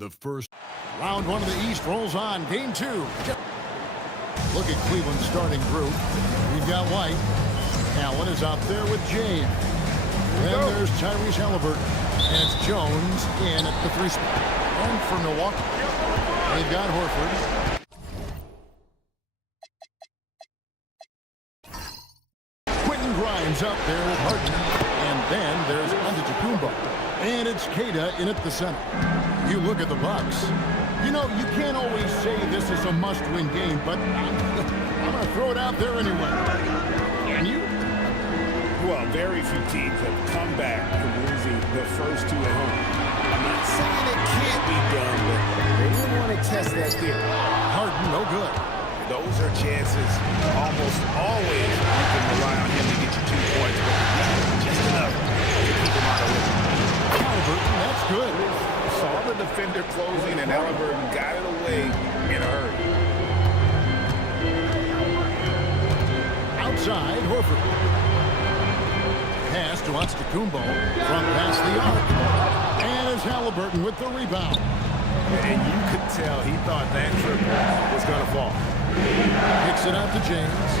The first round one of the East rolls on. Game two. Look at Cleveland's starting group. We've got White. Allen is out there with James. Then there's Tyrese Halliburton. And it's Jones in at the 3 spot. And for Milwaukee, they've got Horford. Grimes up there with Harden. And then there's Antetokounmpo. And it's Queta in at the center. You look at the Bucks. You know, you can't always say this is a must-win game, but I'm going to throw it out there anyway. Can you? Well, very few teams have come back from losing the first two at home. I'm not saying it can't be done, but they don't want to test that theory. Harden, no good. Those are chances almost always you can rely on him to get you 2 points, but just enough to keep him out of it. Halliburton, that's good. Saw the defender closing, and Halliburton got it away in a hurry. Outside, Horford. Pass to Antetokounmpo from past the arc. And it's Halliburton with the rebound. And you could tell he thought that triple was going to fall. Kicks it out to James.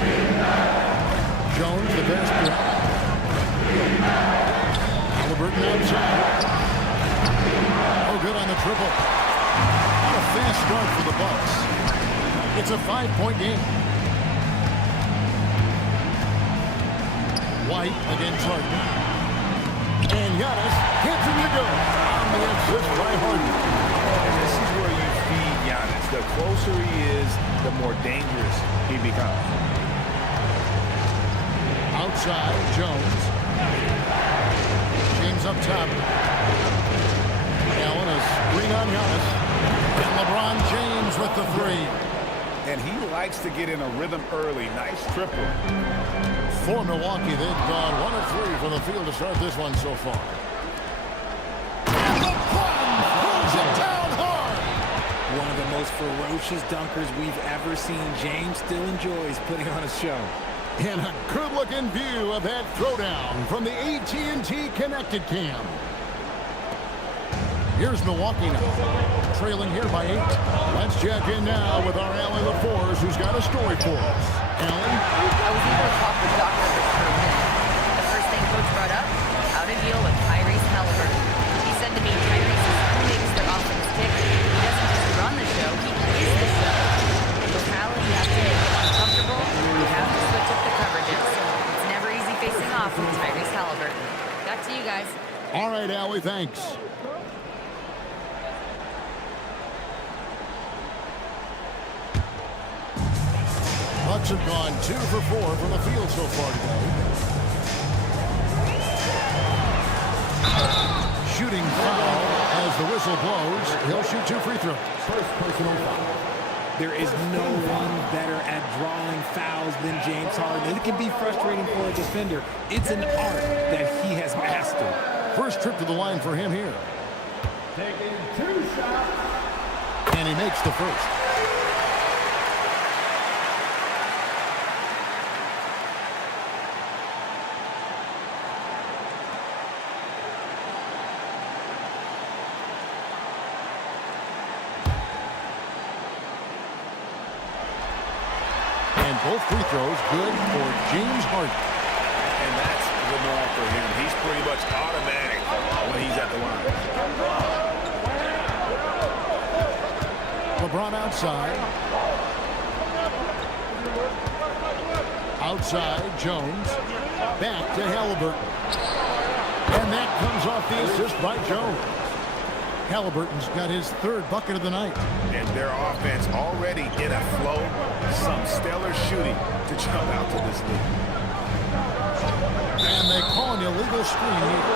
Jones, the best grip. Halliburton outside. Oh, good on the triple. Not a fast start for the Bucks. It's a 5-point game. White against Harden. And Giannis hits him to go. On the assist by Harden. And this is where you feed Giannis. The closer he is, the more dangerous he becomes. Outside, Jones. James up top. Allen, a screen on Giannis. And LeBron James with the 3. And he likes to get in a rhythm early. Nice triple. For Milwaukee, they've gone 1 of 3 from the field to start this one so far. And LeBron pulls it down hard. One of the most ferocious dunkers we've ever seen. James still enjoys putting on a show. And a good-looking view of that throwdown from the AT&T Connected Cam. Here's Milwaukee now, trailing here by 8. Let's check in now with our Allen LaForce, who's got a story for us. Allen? I was able to talk with Doc Rivers for a minute. The first thing Coach brought up, how to deal with Tyrese Halliburton. He said to me, Tyrese is who makes their offense tick. He doesn't just run the show, he is the show. With Allen, you have to make him uncomfortable. You have to switch up the coverages. It's never easy facing off with Tyrese Halliburton. Back to you guys. All right, Allie, thanks. Bucks have gone 2 for 4 from the field so far today. Shooting foul as the whistle blows. He'll shoot 2 free throws. First personal foul. There is no one better at drawing fouls than James Harden. And it can be frustrating for a defender. It's an art that he has mastered. First trip to the line for him here. Taking 2 shots. And he makes the first. Both free throws good for James Harden. And that's the norm for him. He's pretty much automatic when he's at the line. LeBron outside. Outside, Jones. Back to Halliburton. And that comes off the assist by Jones. Halliburton's got his 3rd bucket of the night. And their offense already in a flow. Some stellar shooting to jump out to this lead. And they call an illegal screen here.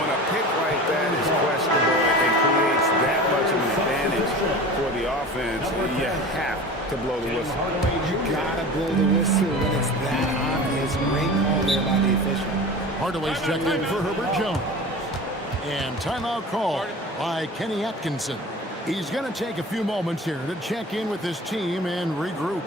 When a pick like that is questionable and creates that much of an advantage for the offense, you have to blow the whistle. You gotta blow the whistle when it's that obvious. Great call there by the official. Hardaway's checked in for Herbert Jones. And timeout call by Kenny Atkinson. He's going to take a few moments here to check in with his team and regroup.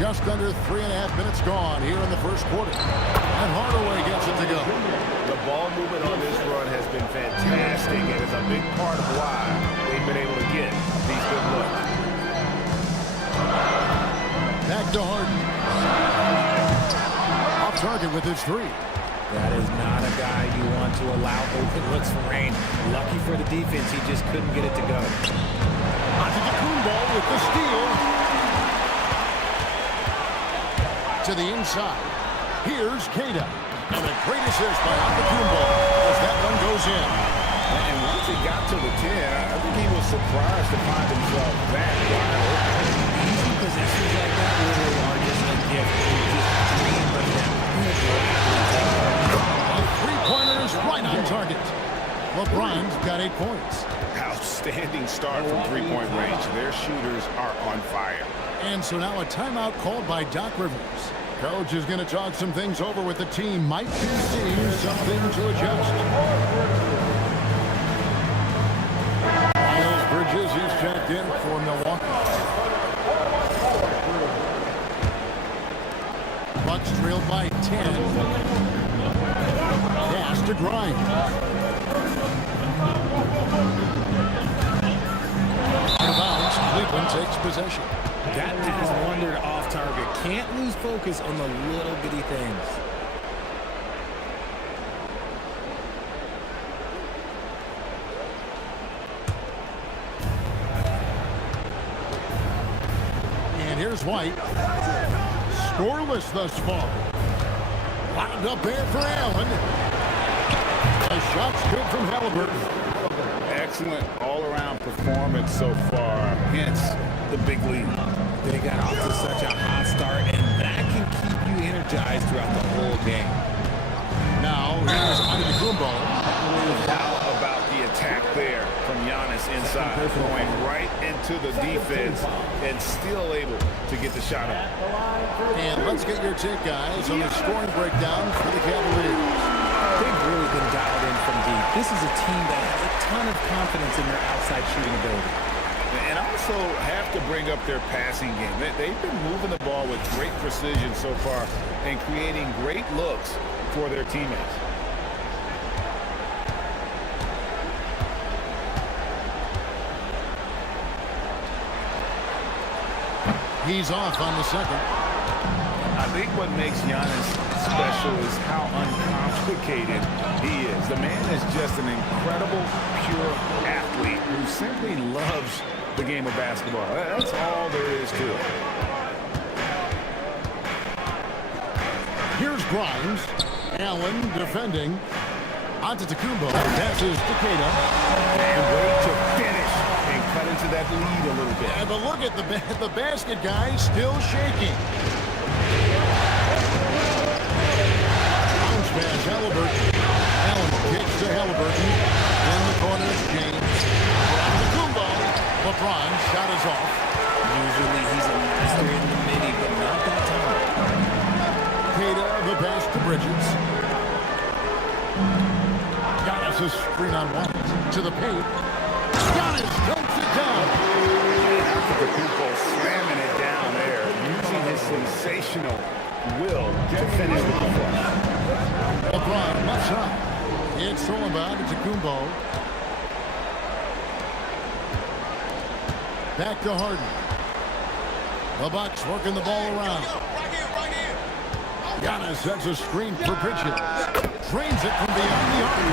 Just under 3.5 minutes gone here in the first quarter. And Hardaway gets it to go. The ball movement on this run has been fantastic, and is a big part of why they've been able to get these good looks. Back to Harden. Off target with his three. That is not a guy you want to allow open looks for rain. Lucky for the defense, he just couldn't get it to go. Antetokounmpo with the steal. To the inside. Here's Keita. And a great assist by Antetokounmpo as that one goes in. And once he got to the 10, I think he was surprised to find himself that wide open. Easy possessions like that really are just a gift. You just dream of them. A three-pointer is right on target. LeBron's got 8 points. Outstanding start from three-point range. Their shooters are on fire. And so now a timeout called by Doc Rivers. Coach is going to talk some things over with the team. Might be seeing something to adjust. Miles Bridges, he's checked in for Milwaukee. Bucks trailed by 10. Pass to Grimes. Out of bounds, Cleveland takes possession. That pass wandered off target. Can't lose focus on the little bitty things. And here's White. Scoreless thus far. Lined up there for Allen. A shot's good from Halliburton. Excellent all-around performance so far, hence the big lead. They got off to such a hot start, and that can keep you energized throughout the whole game. Now, here's Antetokounmpo. How about the attack there from Giannis inside, going right into the defense and still able to get the shot up. And let's get your take, guys, on the scoring breakdown for the Cavaliers. They've really been dialed in from deep. This is a team that has a ton of confidence in their outside shooting ability. And also have to bring up their passing game. They've been moving the ball with great precision so far and creating great looks for their teammates. He's off on the second. I think what makes Giannis special is how uncomplicated he is. The man is just an incredible, pure athlete who simply loves the game of basketball. That's all there is to it. Here's Grimes. Allen defending. Antetokounmpo passes to Keita. And wait to finish and cut into that lead a little bit. Yeah, but look at the basket, guys, still shaking. Bounce pass, Halliburton. Allen kicks to Halliburton. In the corner, James. Antetokounmpo. LeBron shot is off. Usually he's a master in the midi, but not that time. Keita, the pass to Bridges. Giannis a screen on one. To the paint. Giannis dumps it down. Antetokounmpo slamming it down there, using his sensational will to finish with the flush. LeBron left side. It's thrown by Antetokounmpo. Back to Harden. The Bucks working the ball around. Giannis sets a screen for Bridges. Drains it from beyond the arc.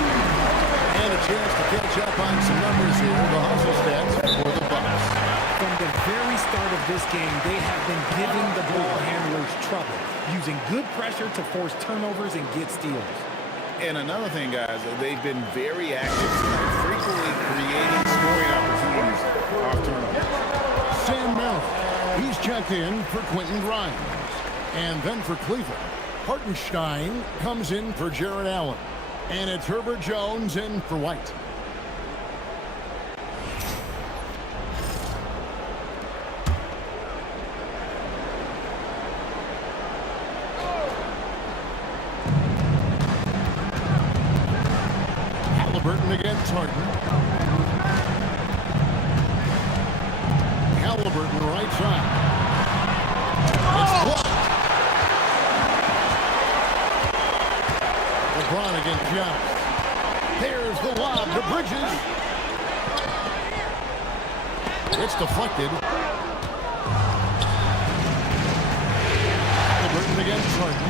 And a chance to catch up on some numbers here. The hustle stats for the Bucks. From the very start of this game, they have been giving the ball handlers trouble, using good pressure to force turnovers and get steals. And another thing, guys, they've been very active tonight, frequently creating scoring opportunities off turnovers. Sam Merrill. He's checked in for Quentin Grimes. And then for Cleveland, Hartenstein comes in for Jared Allen. And it's Herbert Jones in for White. Halliburton against Harden. Halliburton right side. It's to Bridges. It's deflected. Halliburton against Jordan.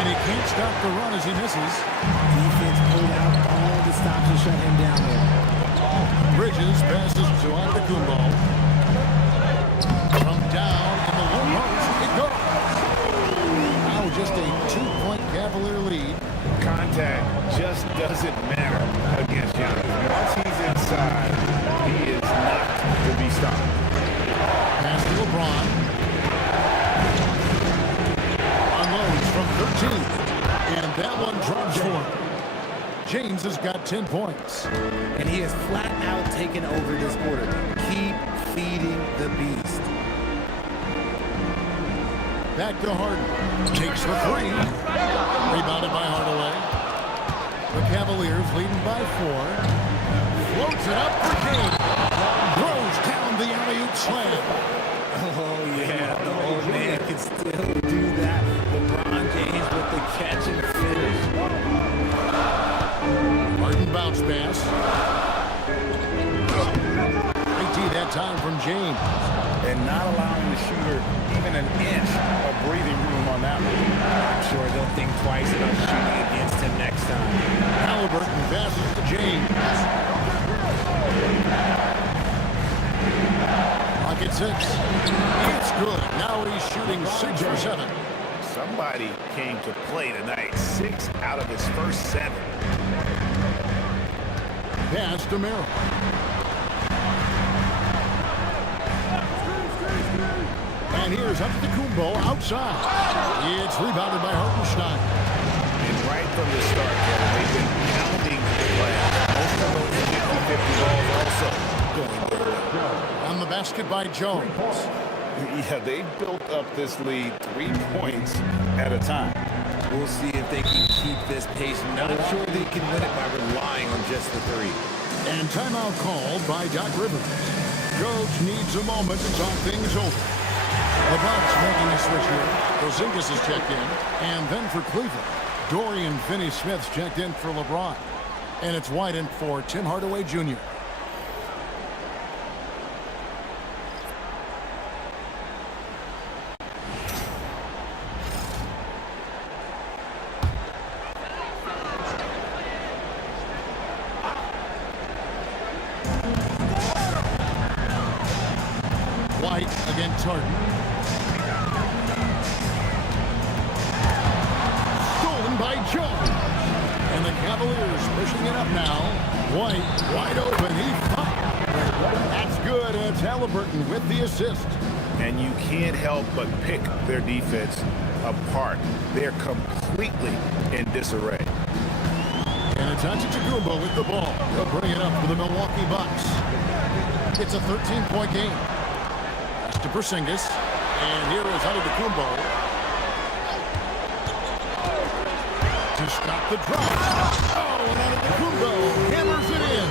And he can't stop the run as he misses. Defense pulled out all the stops to shut him down there. Bridges passes to Antetokounmpo. From down in the low post, it goes. Now just a 2-point Cavalier lead. Contact just doesn't matter against Giannis. Once he's inside, he is not to be stopped. Pass to LeBron. Unloads from 13. And that one drops for him. James has got 10 points. And he has flat out taken over this quarter. Keep feeding the beast. Back to Harden. Takes the three. Rebounded by Hardaway. The Cavaliers leading by 4. Floats it up for James. Throws down the alley-oop slam. Oh, yeah. The old man can still do that. LeBron James with the catch and finish. Harden bounce pass. Big T that time from James. And not allowing the shooter even an inch of breathing room on that one. I'm sure they'll think twice about shooting against him next time. Halliburton passes to James. Pocket 6. It's good. Now he's shooting 6 for 7. Somebody came to play tonight. 6 out of his first 7. Pass to Merrill. And here's Antetokounmpo outside. It's rebounded by Hartenstein. And right from the start, Kevin, they've been pounding the glass. Most of those 50-50 balls also going their way. On the basket by Jones. Yeah, they built up this lead 3 points at a time. We'll see if they can keep this pace. Not sure they can win it by relying on just the 3. And timeout called by Doc Rivers. Coach needs a moment to talk things over. The Bucks making a switch here. Porzingis is checked in. And then for Cleveland, Dorian Finney-Smith's checked in for LeBron. And it's White in for Tim Hardaway Jr. White against Harden. Stolen by Jones. And the Cavaliers pushing it up now. White wide open. He fired. That's good. And it's Halliburton with the assist. And you can't help but pick their defense apart. They're completely in disarray. And it's Antetokounmpo with the ball. He'll bring it up for the Milwaukee Bucks. It's a 13-point game. Pass to Porzingis. And here is Antetokounmpo to stop the drop. Oh, and Antetokounmpo hammers it in.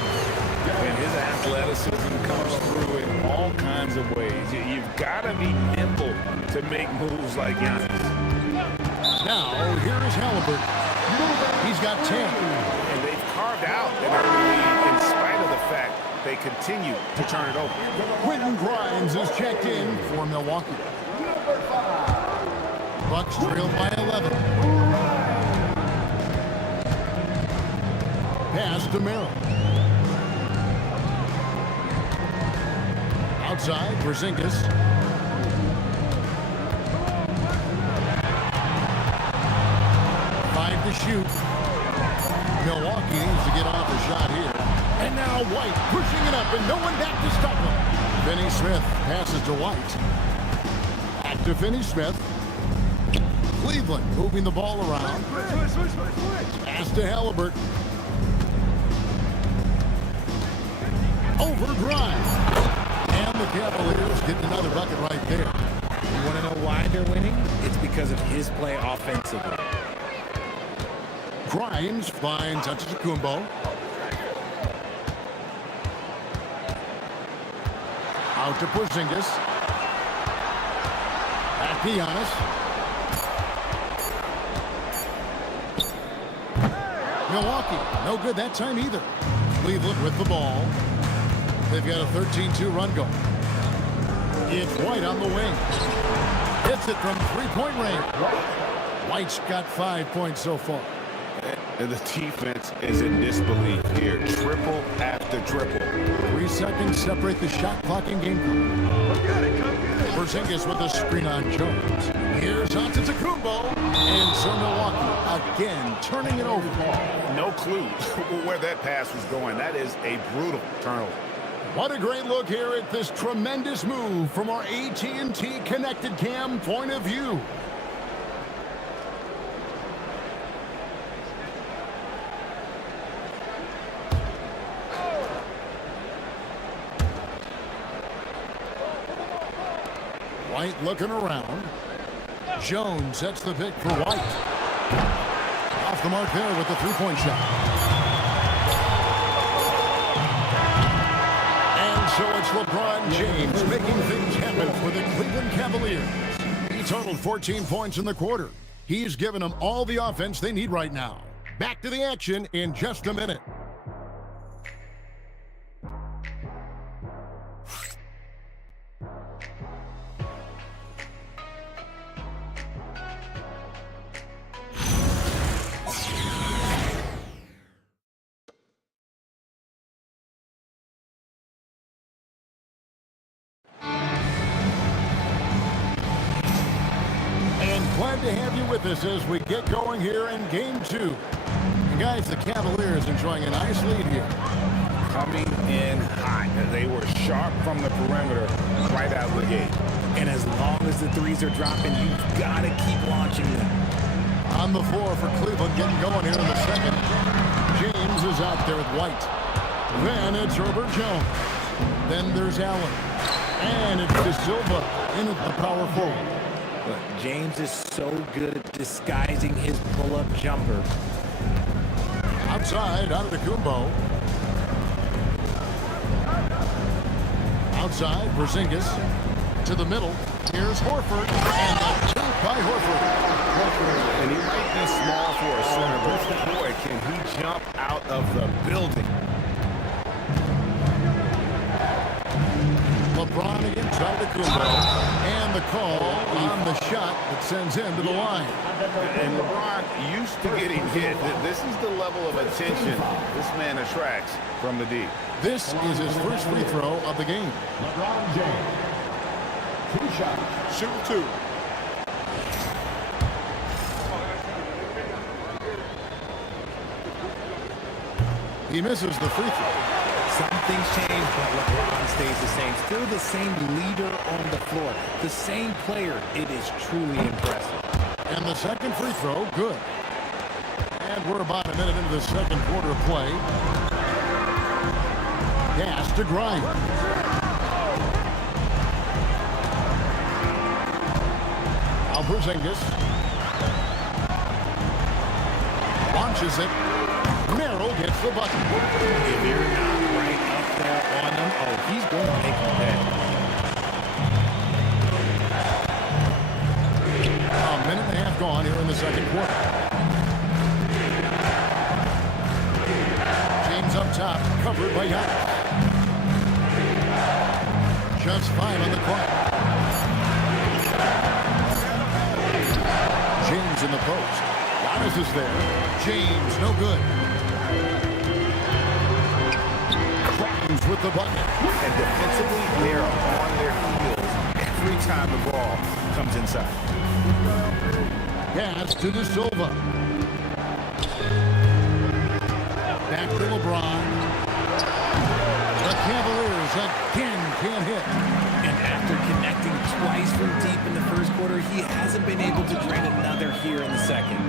And his athleticism comes through in all kinds of ways. You've got to be nimble to make moves like Giannis. Now, here is Halliburton. He's got 10. And they've carved out an early lead in spite of the fact they continue to turn it over. Quentin Grimes is checked in for Milwaukee. Bucks trail by 11. Pass to Merrill. Outside, Porzingis. 5 to shoot. Milwaukee needs to get off the shot here. And now White pushing it up and no one back to stop him. Finney-Smith passes to White. Back to Finney-Smith. Cleveland moving the ball around. Pass to Halliburton. Over Grimes. And the Cavaliers get another bucket right there. You want to know why they're winning? It's because of his play offensively. Grimes finds Antetokounmpo. Out to Porzingis. Back to Giannis. Milwaukee, no good that time either. Cleveland with the ball. They've got a 13-2 run going. It's White on the wing. Hits it from three-point range. White's got 5 points so far. And the defense is in disbelief here. Triple after triple. 3 seconds separate the shot clock and game clock. Porzingis with a screen on Jones. Here's Antetokounmpo. And so Milwaukee again turning it over. No clue where that pass was going. That is a brutal turnover. What a great look here at this tremendous move from our AT&T Connected Cam point of view. White looking around. Jones sets the pick for White. Off the mark there with the three-point shot. And so it's LeBron James making things happen for the Cleveland Cavaliers. He totaled 14 points in the quarter. He's given them all the offense they need right now. Back to the action in just a minute. Glad to have you with us as we get going here in Game 2. And guys, the Cavaliers enjoying a nice lead here. Coming in hot. They were sharp from the perimeter right out of the gate. And as long as the threes are dropping, you've got to keep launching them. On the floor for Cleveland, getting going here in the second. James is out there with White. Then it's Herbert Jones. Then there's Allen. And it's De Silva in at the power forward. But James is so good at disguising his pull-up jumper. Outside, Antetokounmpo. Outside, Porzingis. To the middle. Here's Horford. And the two by Horford. And he might be small for a center, but boy, can he jump out of the building. LeBron against Antetokounmpo. And the call on the shot that sends him to the line. And LeBron used to getting hit. This is the level of attention this man attracts from the D. This is his first free throw of the game. LeBron James. 2 shots. Shoot 2. He misses the free throw. Some things change, but LeBron stays the same. Still the same leader on the floor. The same player. It is truly impressive. And the second free throw, good. And we're about a minute into the second quarter of play. Pass to Grimes. Now Porzingis. Launches it. Merrill gets the bucket. If you're not right up there on him, oh, he's going to make you pay. A minute and a half gone here in the second quarter. James up top, covered by Giannis. Just 5 on the clock. James in the post. Giannis is there. James, no good. Grimes with the bucket. And defensively, they're on their heels every time the ball comes inside. Pass to De Silva. Back to LeBron. The Cavaliers again can't hit. And after connecting twice from deep in the first quarter, he hasn't been able to drain another here in the second.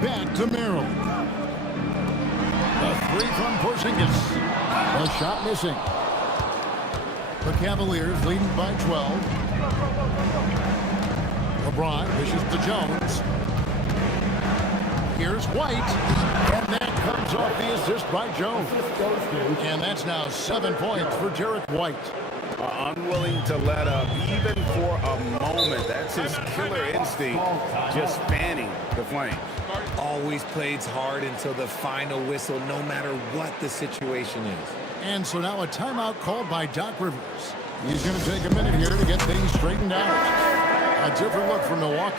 Back to Merrill. The three from Porzingis. The shot missing. The Cavaliers leading by 12. LeBron dishes to Jones. Here's White. And that comes off the assist by Jones. And that's now 7 points for Derek White. Unwilling to let up even for a moment. That's his killer instinct, just fanning the flame. Always plays hard until the final whistle, no matter what the situation is. And so now a timeout called by Doc Rivers. He's going to take a minute here to get things straightened out. A different look from Milwaukee.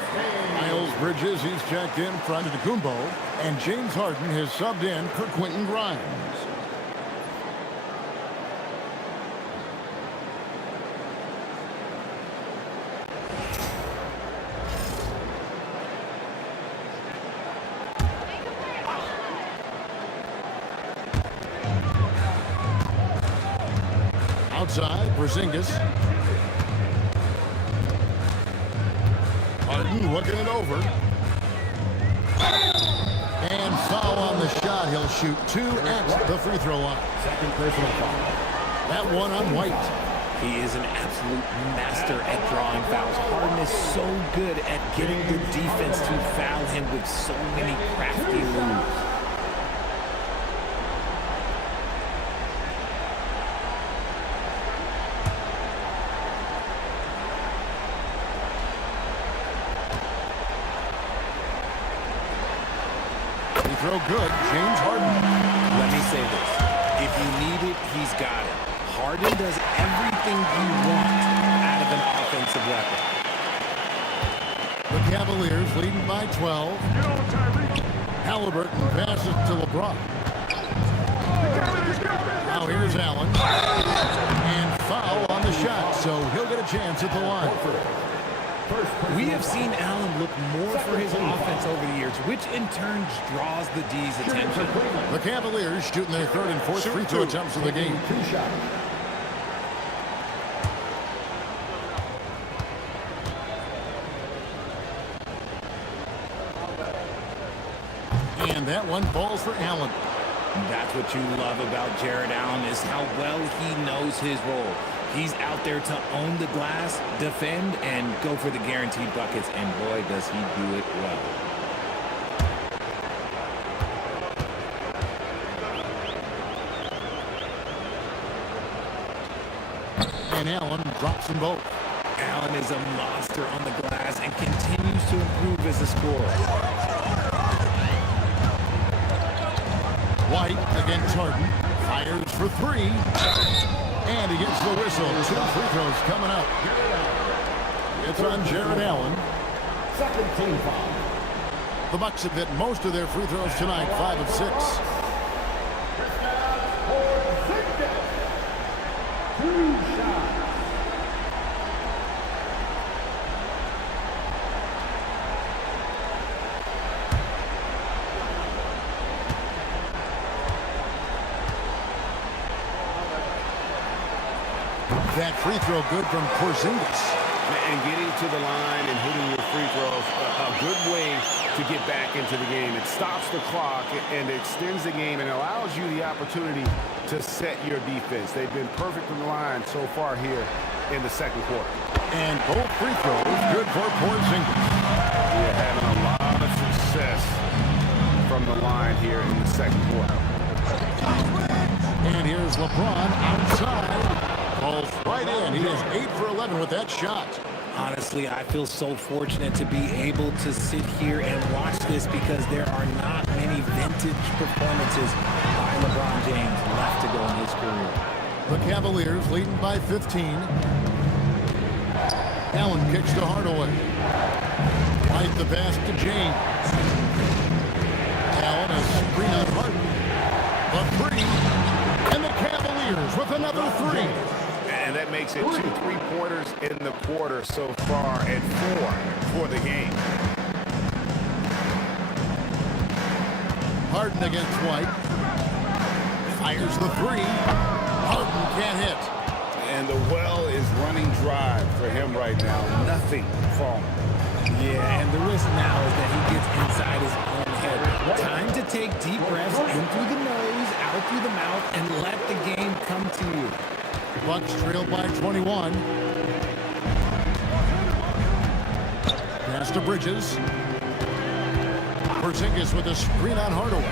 Miles Bridges, he's checked in for Antetokounmpo, and James Harden has subbed in for Quentin Grimes. Outside, Porzingis. Harden looking it over. And foul on the shot. He'll shoot 2 at the free throw line. Second personal foul. That one on White. He is an absolute master at drawing fouls. Harden is so good at getting the defense to foul him with so many crafty moves. Throw good, James Harden. Let me say this. If you need it, he's got it. Harden does everything you want out of an offensive weapon. The Cavaliers leading by 12. Halliburton passes to LeBron. Now here's Allen. And foul on the shot, so he'll get a chance at the line. We have seen Allen look more for his offense over the years, which in turn draws the D's attention. The Cavaliers shooting their third and fourth free throw attempts of the game. And that one falls for Allen. That's what you love about Jared Allen, is how well he knows his role. He's out there to own the glass, defend, and go for the guaranteed buckets, and boy, does he do it well. And Allen drops them both. Allen is a monster on the glass and continues to improve as a scorer. White against Harden. Fires for 3. And he gets the whistle. 2 free throws coming up. It's on Jared Allen. Second team foul. The Bucks have hit most of their free throws tonight, 5 of 6. That free throw good from Porzingis. And getting to the line and hitting your free throws, a good way to get back into the game. It stops the clock and extends the game and allows you the opportunity to set your defense. They've been perfect from the line so far here in the second quarter. And both free throws good for Porzingis. We're having a lot of success from the line here in the second quarter. And here's LeBron outside. Falls right in. He is 8 for 11 with that shot. Honestly, I feel so fortunate to be able to sit here and watch this because there are not many vintage performances by LeBron James left to go in his career. The Cavaliers leading by 15. Allen kicks to Hardaway. Right the pass to James. Allen a screen on Harden. The 3. And the Cavaliers with another 3. And that makes it 2 3-pointers in the quarter so far and 4 for the game. Harden against White. Fires the 3. Harden can't hit. And the well is running dry for him right now. Nothing falling. Yeah, and the risk now is that he gets inside his own head. Time to take deep breaths in through the nose, out through the mouth, and let the game come to you. Bucks trail by 21. Pass to Bridges. Porzingis with a screen on Hardaway.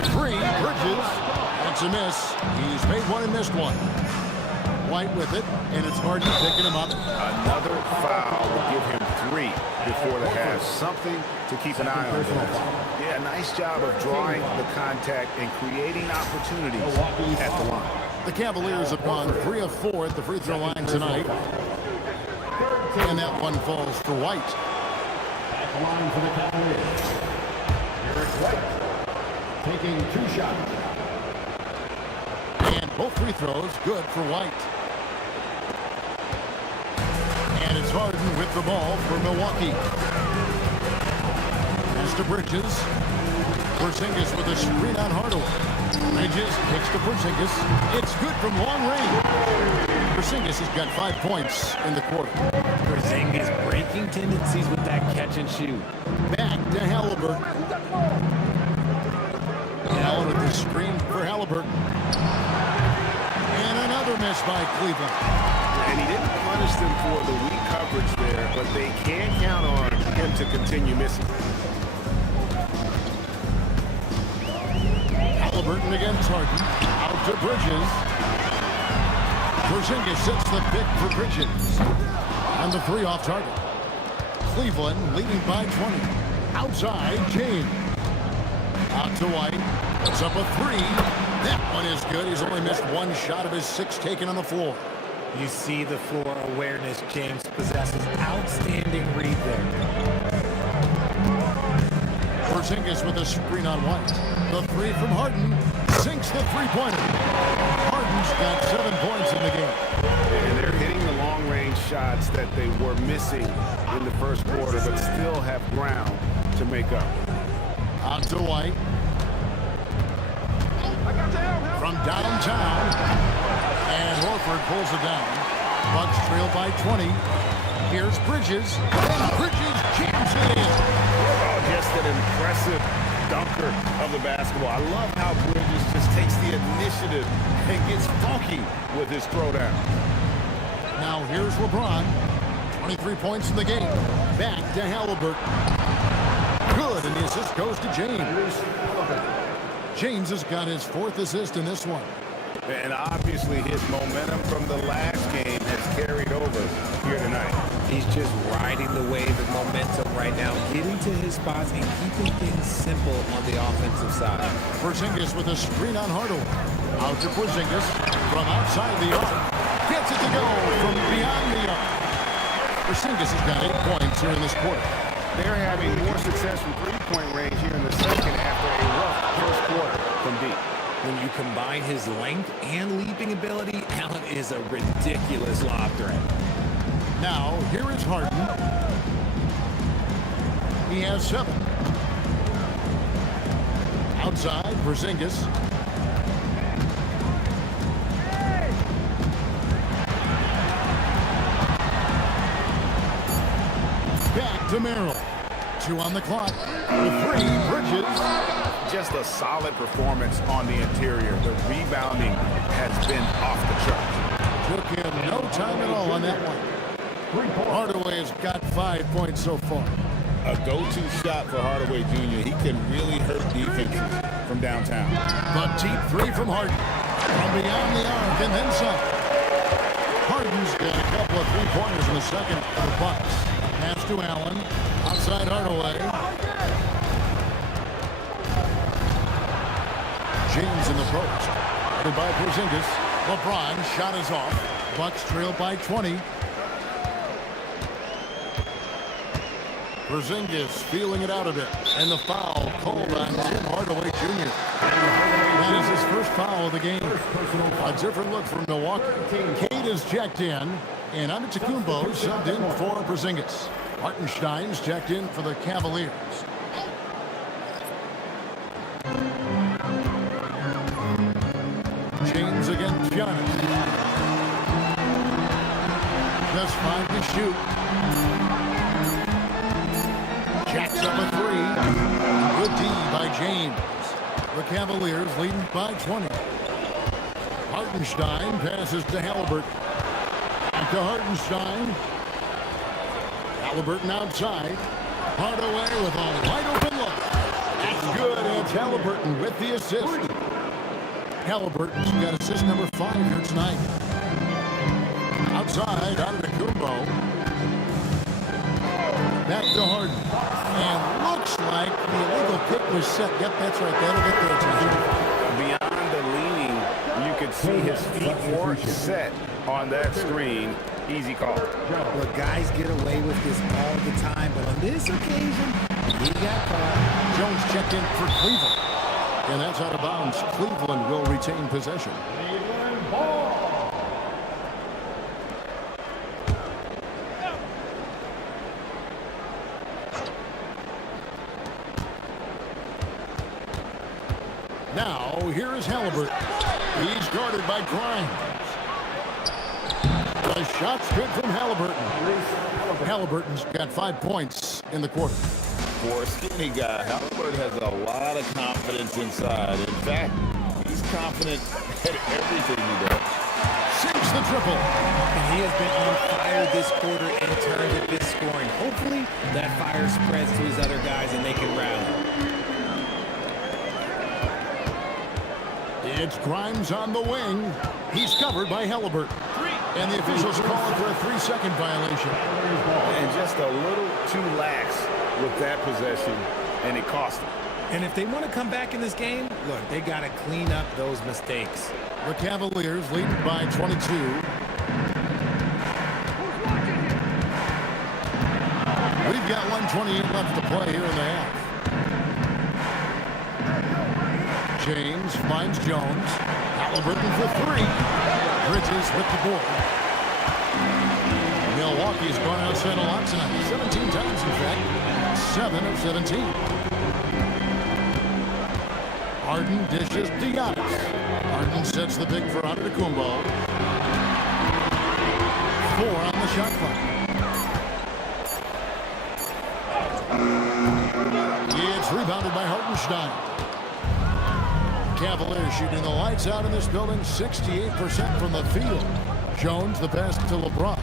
The 3, Bridges. That's a miss. He's made one and missed one. White with it, and it's Harden picking him up. Another foul will give him 3 3 before the half. Something to keep an eye on. Yeah, nice job of drawing the contact and creating opportunities at the line. The Cavaliers have gone 3 of 4 at the free throw line tonight. And that one falls to White. At the line for the Cavaliers, Eric White taking 2 shots. And both free throws good for White. And it's Harden with the ball for Milwaukee. Pass to Bridges. Porzingis with a screen on Hardaway. Bridges kicks to Porzingis. It's good from long range. Porzingis has got 5 points in the quarter. Porzingis breaking tendencies with that catch and shoot. Back to Halliburton. Allen with the screen for Halliburton. And another miss by Cleveland. And he didn't punish them for the weak coverage there, but they can count on him to continue missing. Halliburton against Harden. Out to Bridges. Porzingis sets the pick for Bridges. And the 3 off target. Cleveland leading by 20. Outside, James. Out to White. Puts up a 3. That one is good. He's only missed 1 shot of his 6 taken on the floor. You see the floor awareness James possesses. Outstanding read there. Porzingis with a screen on White. The 3 from Harden sinks the three-pointer. Harden's got 7 points in the game. And they're hitting the long-range shots that they were missing in the first quarter, but still have ground to make up. Out to White. From downtown. And Horford pulls it down. Bucks trail by 20. Here's Bridges. And Bridges jams it in. Just an impressive dunker of the basketball. I love how Bridges just takes the initiative and gets funky with his throwdown. Now here's LeBron. 23 points in the game. Back to Halliburton. Good, and the assist goes to James. James has got his 4th assist in this one. And obviously his momentum from the last game has carried over here tonight. He's just riding the wave of momentum right now, getting to his spots and keeping things simple on the offensive side. Porzingis with a screen on Hardaway. Out to Porzingis from outside the arc. Gets it to go from beyond the arc. Porzingis has got 8 points here in this quarter. They're having more success from three-point range here in the second after a rough first quarter from deep. When you combine his length and leaping ability, Allen is a ridiculous lob threat. Now, here is Harden. He has 7. Outside, Porzingis. Back to Merrill. 2 on the clock. The 3, Bridges. Just a solid performance on the interior. The rebounding has been off the charts. Took him no time at all on that one. Hardaway has got 5 points so far. A go-to shot for Hardaway Jr. He can really hurt defenses from downtown. The deep 3 from Harden. From beyond the arc and then some. Harden's got a couple of 3-pointers in the second for the Bucks. Pass to Allen. Outside Hardaway. James in the post. Headed by Porzingis. LeBron shot is off. Bucks trail by 20. Porzingis feeling it out a bit. And the foul called on Tim Hardaway Jr. That is his first foul of the game. A different look from Milwaukee. Cade is checked in. And Antetokounmpo subbed in for Porzingis. Hartenstein's checked in for the Cavaliers. James against Giannis. Just 5 to shoot. Jacks up a 3. Good D by James. The Cavaliers leading by 20. Hartenstein passes to Halliburton. Back to Hartenstein. Halliburton outside. Hardaway with a wide open look. That's good. It's Halliburton with the assist. Halliburton's got assist number 5 here tonight. Outside, Antetokounmpo. Back to Harden. And looks like the illegal kick was set. Yep, that's right. That'll get their attention. Beyond the leaning, you could see his feet weren't set on that screen. Easy call. Look, guys get away with this all the time, but on this occasion, he got caught. Jones checked in for Cleveland. And that's out of bounds. Cleveland will retain possession. Now, here is Halliburton. He's guarded by Grimes. The shot's good from Halliburton. Halliburton's got 5 points in the quarter. For a skinny guy, Halliburton has a lot of confidence inside. In fact, he's confident at everything he does. Sinks the triple. And he has been on fire this quarter in terms of his scoring. Hopefully, that fire spreads to his other guys and they can rally. It's Grimes on the wing. He's covered by Halliburton. And the officials calling for a 3-second violation. And just a little too lax with that possession, and it cost them. And if they want to come back in this game, look, they got to clean up those mistakes. The Cavaliers lead by 22. We've got 1:28 left to play here in the half. James finds Jones. Halliburton for 3. Bridges with the ball. Milwaukee's gone outside a lot tonight. 17 times, in fact. 7 of 17. Harden dishes to Giannis. Harden sets the pick for Antetokounmpo. 4 on the shot clock. It's rebounded by Hartenstein. Cavaliers shooting the lights out in this building, 68% from the field. Jones the pass to LeBron.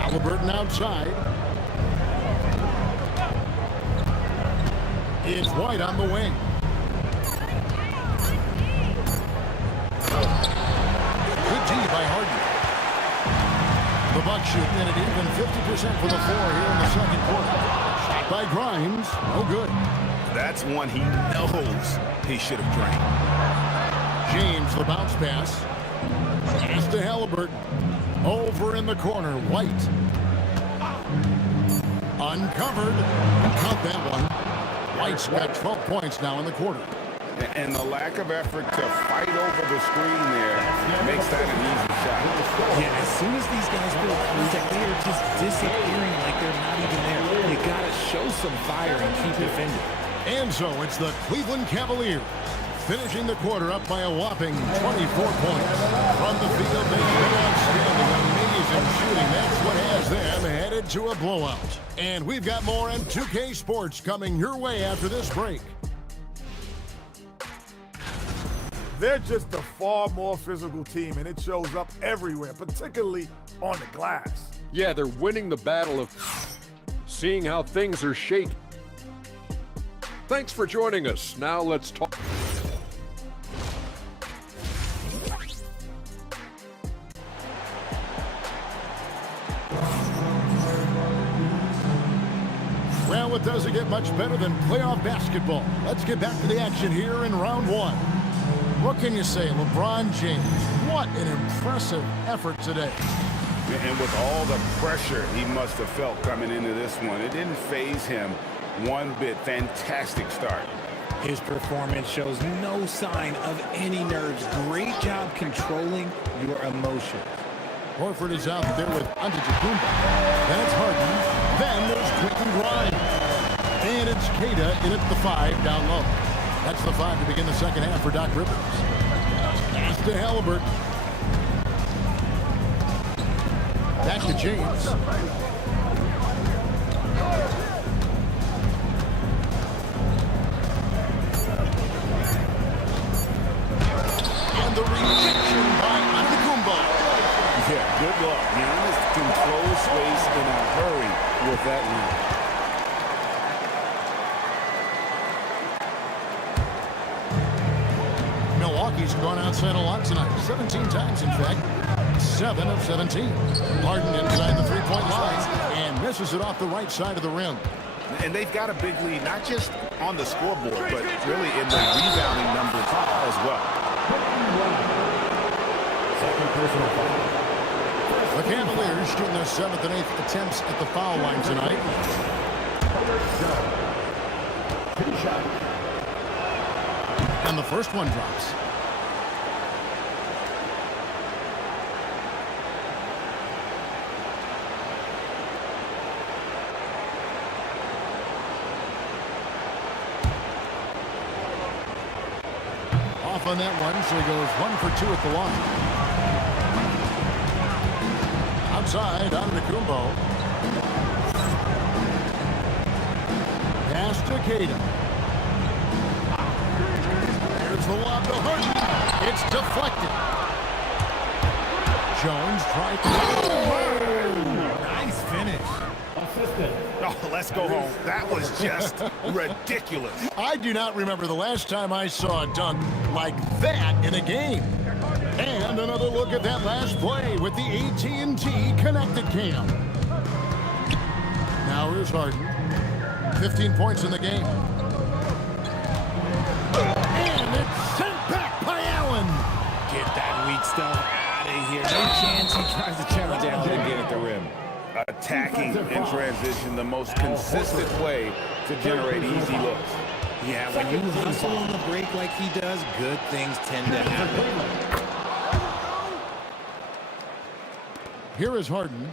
Halliburton outside. It's White on the wing. Good D by Harden. The Bucks shooting at an even 50% from the floor here in the second quarter. Shot by Grimes. No good. That's one he knows he should have drained. James, the bounce pass. Pass to Halliburton. Over in the corner, White. Uncovered. Count that one. White's got 12 points now in the quarter. And the lack of effort to fight over the screen there makes that an easy shot. Yeah, as soon as these guys feel contact, they are just disappearing like they're not even there. You got to show some fire and keep defending. And so it's the Cleveland Cavaliers finishing the quarter up by a whopping 24 points. From the field, they've been outstanding, amazing shooting. That's what has them headed to a blowout. And we've got more M2K Sports coming your way after this break. They're just a far more physical team, and it shows up everywhere, particularly on the glass. Yeah, they're winning the battle of seeing how things are shaped. Thanks for joining us. Now let's talk. Well, it doesn't get much better than playoff basketball. Let's get back to the action here in round one. What can you say, LeBron James? What an impressive effort today. And with all the pressure he must have felt coming into this one, it didn't faze him one bit. Fantastic start. His performance shows no sign of any nerves. Great job controlling your emotions. Horford is out there with Antetokounmpo. Then it's Harden. Then there's Quentin Grimes. And it's Kata in at the 5 down low. That's the 5 to begin the second half for Doc Rivers. Pass to Halliburton. Back to James. And the rejection by Antetokounmpo. Yeah, good luck. Giannis controls space in a hurry with that lead. Milwaukee's gone outside a lot tonight. 17 times, in fact. 7 of 17. Harden inside the three-point line. And misses it off the right side of the rim. And they've got a big lead, not just on the scoreboard, but really in the rebounding numbers as well. Second personal foul. The Cavaliers shooting their 7th and 8th attempts at the foul line tonight. 2 shots. And the first one drops. Off on that one, so he goes 1 for 2 at the line. Outside, Antetokounmpo. Pass to Keita. There's the lob to Harden. It's deflected. Jones tried to... Nice finish. Assistant. Oh, let's go home. That was just ridiculous. I do not remember the last time I saw a dunk like that in a game. And another look at that last play with the AT&T Connected Cam. Now here's Harden. 15 points in the game. And it's sent back by Allen. Get that weak stuff out of here. No chance he tries to challenge Allen again at the rim. Attacking in transition, the most consistent way to generate easy looks. Yeah, when you hustle on the break like he does, good things tend to happen. Here is Harden.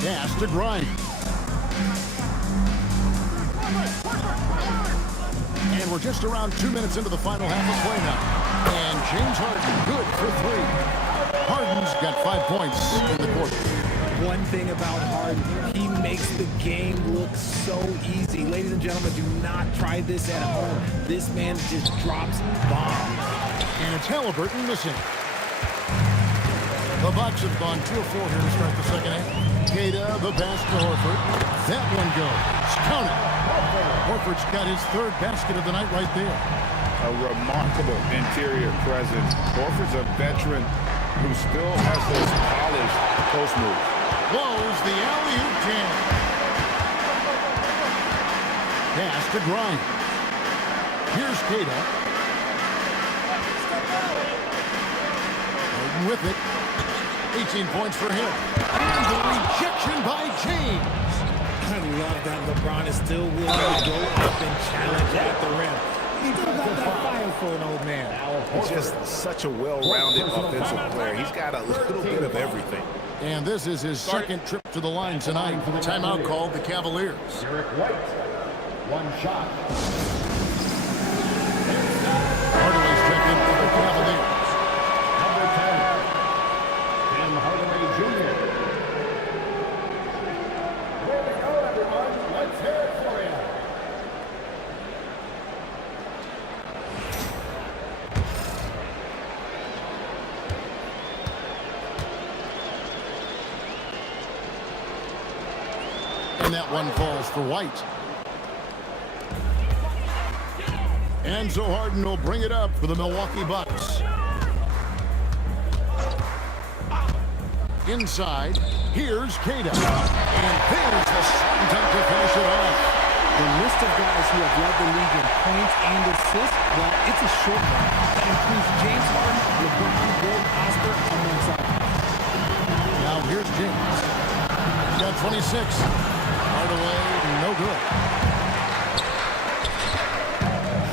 Pass to Grimes. And we're just around 2 minutes into the final half of play now. And James Harden, good for 3. Harden's got 5 points in the quarter. One thing about Harden, he makes the game look so easy. Ladies and gentlemen, do not try this at home. This man just drops bombs. And it's Halliburton missing. The Bucks have gone 2 of 4 here to start the second half. Keita, the pass to Horford. That one goes. Count it. Horford's got his 3rd basket of the night right there. A remarkable interior presence. Horford's a veteran who still has those polished post moves. Blows the alley-oop jam. Pass to Grimes. Here's Keita. Harden with it. 18 points for him. And the rejection by James. I love that LeBron is still willing to go up and challenge at the rim. He still got that fire for an old man. He's just such a well-rounded offensive player. He's got a little bit of everything. And this is his second trip to the line tonight. Timeout called the Cavaliers. Derek White. 1 shot. Hardaway's checked in for the Cavaliers. Number 10. Tim Hardaway Jr. Here we go, everyone. Let's hear it for you. And that one falls for White. And so Harden will bring it up for the Milwaukee Bucks. Inside, here's Keita. And there's the second time to finish it off. The list of guys who have led the league in points and assists, well, it's a short one. That includes James Harden, LeBron, Bill, Oscar, amongst others. Now here's James. He's got 26. Hardaway, no good.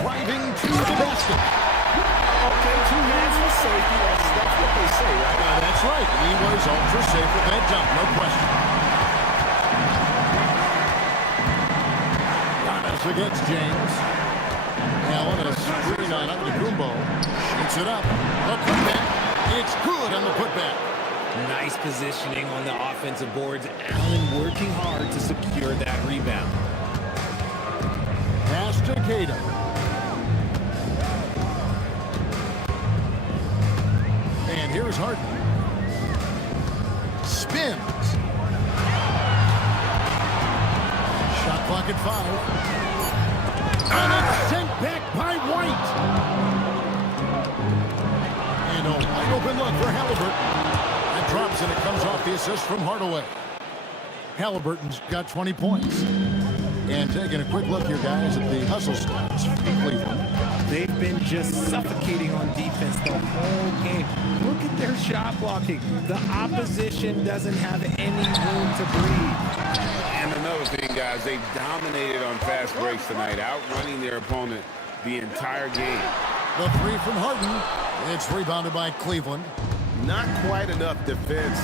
Driving to the basket. Okay, 2 hands for safety. That's what they say, right? That's right. He was ultra safe with that jump, no question. Giannis against James. Allen a screen on Antetokounmpo. Shoots it up. The putback. It's good on the putback. Nice positioning on the offensive boards. Allen working hard to secure that rebound. Pass to Keita. And here's Harden. Spins. Shot clock at 5. And it's sent back by White. And a wide open look for Halliburton. That drops grabs, and it comes off the assist from Hardaway. Halliburton's got 20 points. And taking a quick look here, guys, at the hustle stats for Cleveland. They've been just suffocating on defense the whole game. Look at their shot blocking. The opposition doesn't have any room to breathe. And another thing, guys, they dominated on fast breaks tonight, outrunning their opponent the entire game. The three from Harden. It's rebounded by Cleveland. Not quite enough defense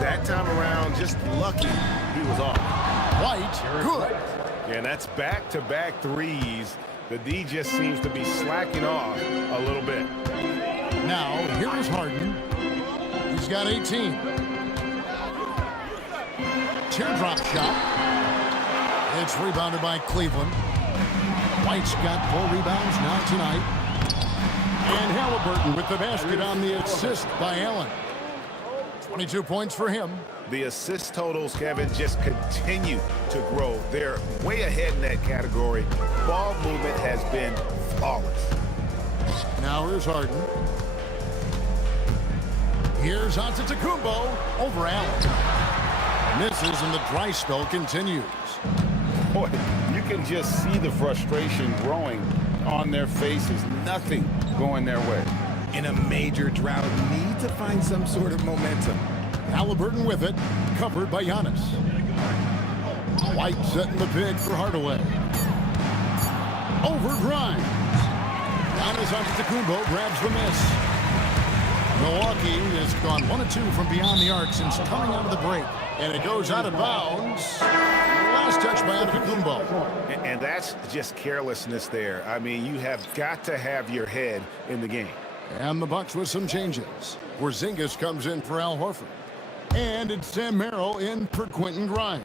that time around. Just lucky he was off. White, good. And that's back-to-back threes. The D just seems to be slacking off a little bit. Now, here is Harden. He's got 18. Teardrop shot. It's rebounded by Cleveland. White's got 4 rebounds now tonight. And Halliburton with the basket on the assist by Allen. 22 points for him. The assist totals, Kevin, just continue to grow. They're way ahead in that category. Ball movement has been flawless. Now here's Harden. Here's Antetokounmpo over Allen. Misses and the dry spell continues. Boy, you can just see the frustration growing on their faces. Nothing going their way. In a major drought, need to find some sort of momentum. Halliburton with it, covered by Giannis. White setting the pick for Hardaway. Over Grimes. Giannis Antetokounmpo grabs the miss. Milwaukee has gone 1 of 2 from beyond the arc since coming out of the break. And it goes out of bounds. Last touch by Antetokounmpo. And that's just carelessness there. I mean, you have got to have your head in the game. And the Bucks with some changes. Porzingis comes in for Al Horford. And it's Sam Merrill in for Quentin Grimes.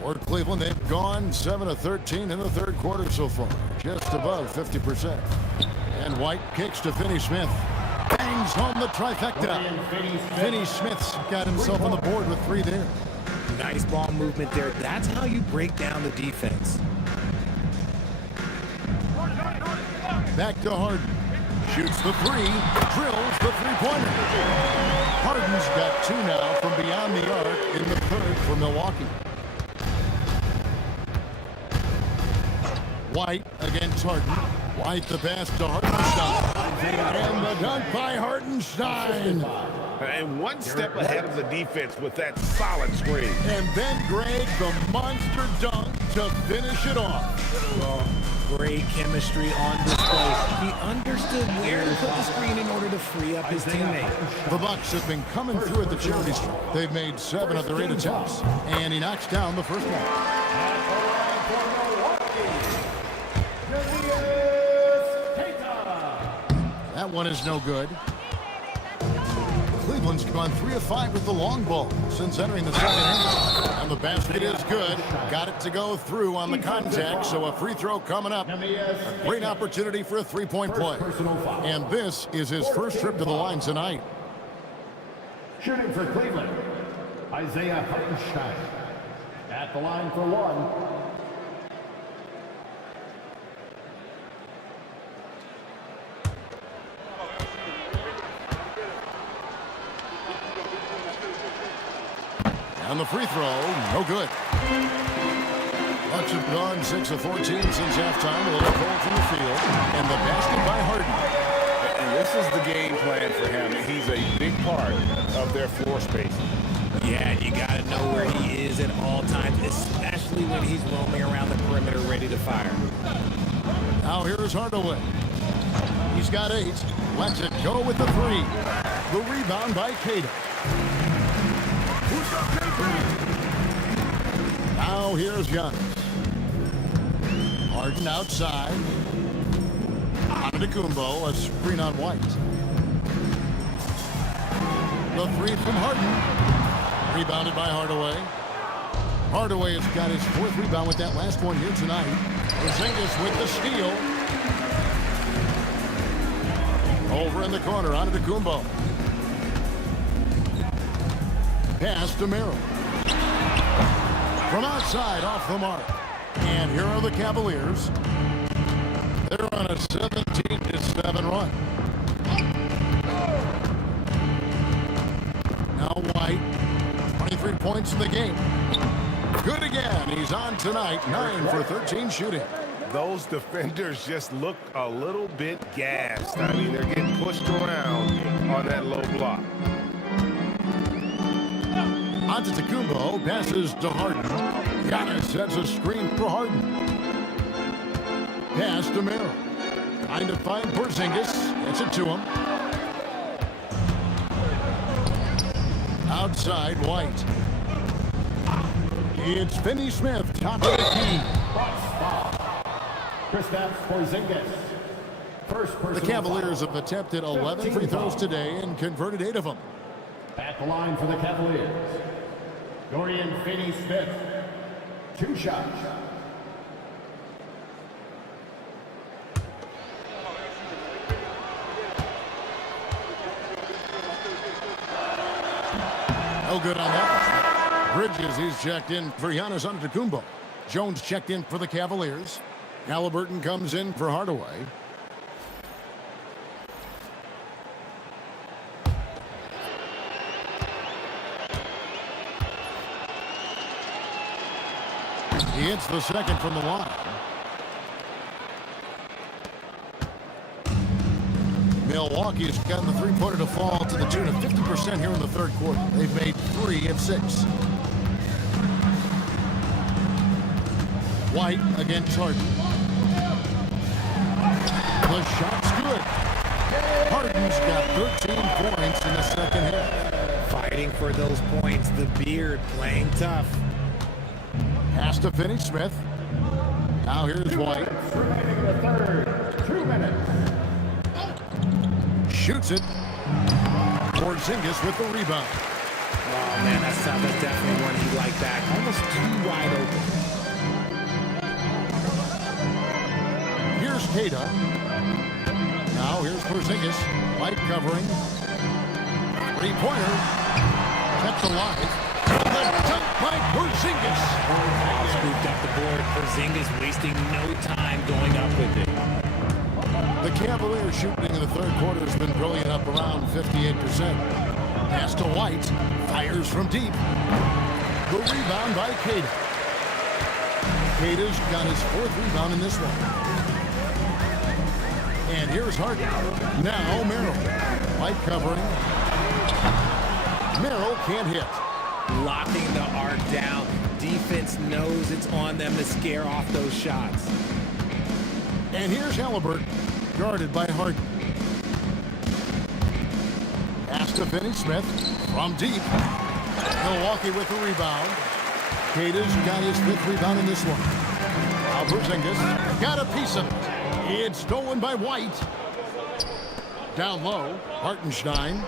For Cleveland, they've gone 7 of 13 in the third quarter so far. Just above 50%. And White kicks to Finney Smith. Bangs home the trifecta. Finney Smith's got himself on the board with 3 there. Nice ball movement there. That's how you break down the defense. Back to Harden. Shoots the 3. Drills the three-pointer. Harden's got 2 now from beyond the arc in the third for Milwaukee. White against Harden. White the pass to Hartenstein. And the dunk by Hartenstein. And one step ahead of the defense with that solid screen. And then Greg, the monster dunk to finish it off. Great chemistry on display. He understood where to put the screen in order to free up his teammate. The Bucks have been coming through at the charity stripe. They've made 7 of their 8 attempts. And he knocks down the first one. That one is no good. Cleveland's gone 3 of 5 with the long ball since entering the second inning. And the basket is good. Got it to go through on the contact, so a free throw coming up. A great opportunity for a 3-point play. And this is his first trip to the line tonight. Shooting for Cleveland, Isaiah Hartenstein. At the line for 1. And the free throw, no good. Bucks have gone 6 of 14 since halftime. A little cold from the field. And the basket by Harden. And this is the game plan for him. He's a big part of their floor space. Yeah, you got to know where he is at all times, especially when he's roaming around the perimeter ready to fire. Now here's Hardaway. He's got 8. Lets it go with the 3. The rebound by Cato. Now here's Giannis. Harden outside. Antetokounmpo, a screen on White. The 3 from Harden. Rebounded by Hardaway. Hardaway has got his 4th rebound with that last one here tonight. Porzingis with the steal. Over in the corner, Antetokounmpo. Pass to Merrill. From outside, off the mark. And here are the Cavaliers. They're on a 17-7 run. White, 23 points in the game. Good again. He's on tonight, 9 for 13 shooting. Those defenders just look a little bit gassed. I mean, they're getting pushed around on that low block. Antetokounmpo passes to Harden. Giannis sets a screen for Harden. Pass to Merrill. Trying to find Porzingis. Gets it to him. Outside, White. It's Finney Smith, top of the key. Kristaps Porzingis. The Cavaliers have attempted 11 free throws today and converted 8 of them. At the line for the Cavaliers, Dorian Finney-Smith. 2 shots. No good on that. Bridges, he's checked in for Giannis Antetokounmpo. Jones checked in for the Cavaliers. Halliburton comes in for Hardaway. He hits the second from the line. Milwaukee's gotten the three-pointer to fall to the tune of 50% here in the third quarter. They've made 3 of 6. White against Harden. The shot's good. Harden's got 13 points in the second half. Fighting for those points. The beard playing tough. Pass to Finney-Smith. Now here's White. Remaining in the third. 2 minutes. Shoots it. Porzingis with the rebound. Oh, man, that's tough. That's definitely one he liked back. Almost too wide open. Here's Keita. Now here's Porzingis. White covering. Three-pointer. Kept alive. The dunk by Porzingis. Scooped up the board. Porzingis wasting no time going up with it. The Cavaliers shooting in the third quarter has been brilliant, up around 58%. Pass to White. Fires from deep. The rebound by Keita. Keita's got his 4th rebound in this one. And here's Harden. Now Merrill. White covering. Merrill can't hit. Locking the arc down. Defense knows it's on them to scare off those shots. And here's Halliburton, guarded by Harden. Pass to Finney-Smith from deep. Milwaukee with the rebound. Keita's got his 5th rebound in this one. Now Porzingis got a piece of it. It's stolen by White. Down low, Hartenstein.